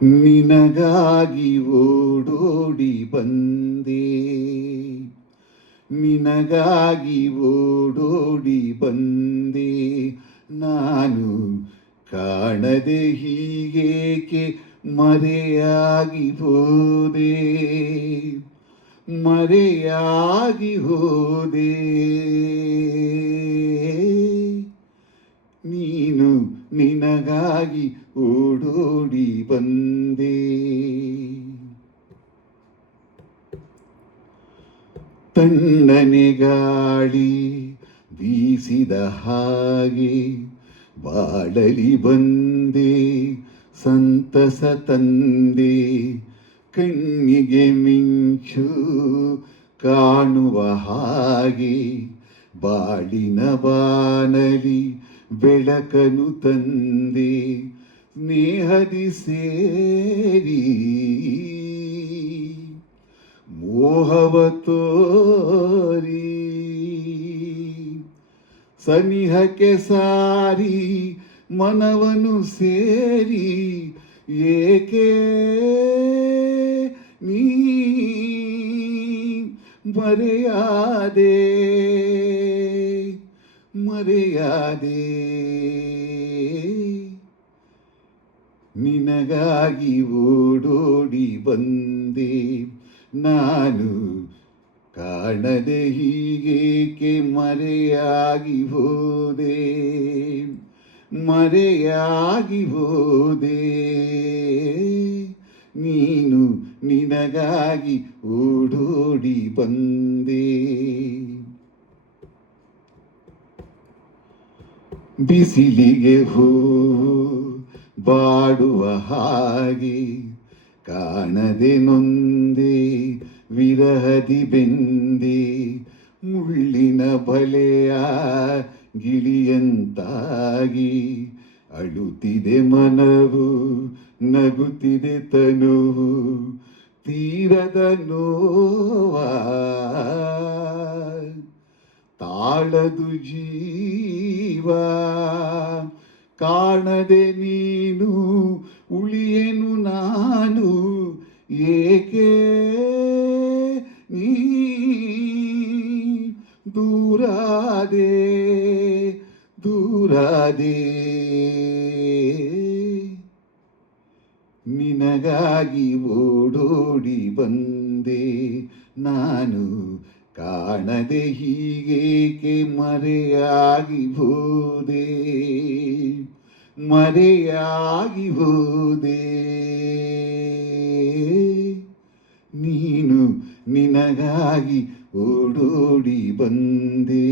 ನಿನಗಾಗಿ ಓಡೋಡಿ ಬಂದೆ, ನಿನಗಾಗಿ ಓಡೋಡಿ ಬಂದೆ ನಾನು. ಕಾಣದೆ ಹೀಗೇಕೆ ಮರೆಯಾಗಿ ಹೋದೆ, ಮರೆಯಾಗಿ ಹೋದೆ. ನೀನು ನಿನಗಾಗಿ ಓಡೋಡಿ ಬಂದೆ. ತಣ್ಣನೆ ಗಾಳಿ ಬೀಸಿದ ಹಾಗೆ ಬಾಳಲಿ ಬಂದೆ, ಸಂತಸ ತಂದೆ. ಕಣ್ಣಿಗೆ ಮಿಂಚು ಕಾಣುವ ಹಾಗೆ ಬಾಳಿನ ಬಾನಲಿ ಬೆಳಕನು ತಂದೆ. ಸ್ನೇಹದಿ ಸೇರಿ ಮೋಹವ ತೋರಿ, ಸನಿಹಕ್ಕೆ ಸಾರಿ ಮನವನು ಸೇರಿ. ಏಕೆ ನೀ ಮರೆಯಾದೆ, ಮರೆಯಾದೆ. ನಿನಗಾಗಿ ಓಡೋಡಿ ಬಂದೆ ನಾನು. ಕಾಣದೆ ಹೀಗೇಕೆ ಮರೆಯಾಗಿ ಹೋದೆ, ಮರೆಯಾಗಿ ಹೋದೆ. ನೀನು ನಿನಗಾಗಿ ಓಡೋಡಿ ಬಂದೆ. ಬಿಸಿಲಿಗೆ ಹೂ ಬಾಡುವ ಹಾಗೆ ಕಾಣದೆ ನೊಂದೆ, ವಿರಹದಿ ಬೆಂದೆ. ಮುಳ್ಳಿನ ಬಲೆಯ ಗಿಳಿಯಂತಾಗಿ ಅಳುತ್ತಿದೆ ಮನವು, ನಗುತ್ತಿದೆ ತನುವು. ತೀರದ ನೋವ ತಾಳದು ಜೀವ. ಕಾಣದೆ ನೀನು ಉಳಿಯೆನು ನಾನು. ಏಕೆ ನೀ ದೂರಾದೆ, ದೂರಾದೆ. ನಿನಗಾಗಿ ಓಡೋಡಿ ಬಂದೆ ನಾನು. ಕಾಣದೆ ಹೀಗೇಕೆ ಮರೆಯಾಗಿ ಹೋದೆ, ಮರೆಯಾಗಿ ಹೋದೆ. ನೀನು ನಿನಗಾಗಿ ಓಡೋಡಿ ಬಂದೆ.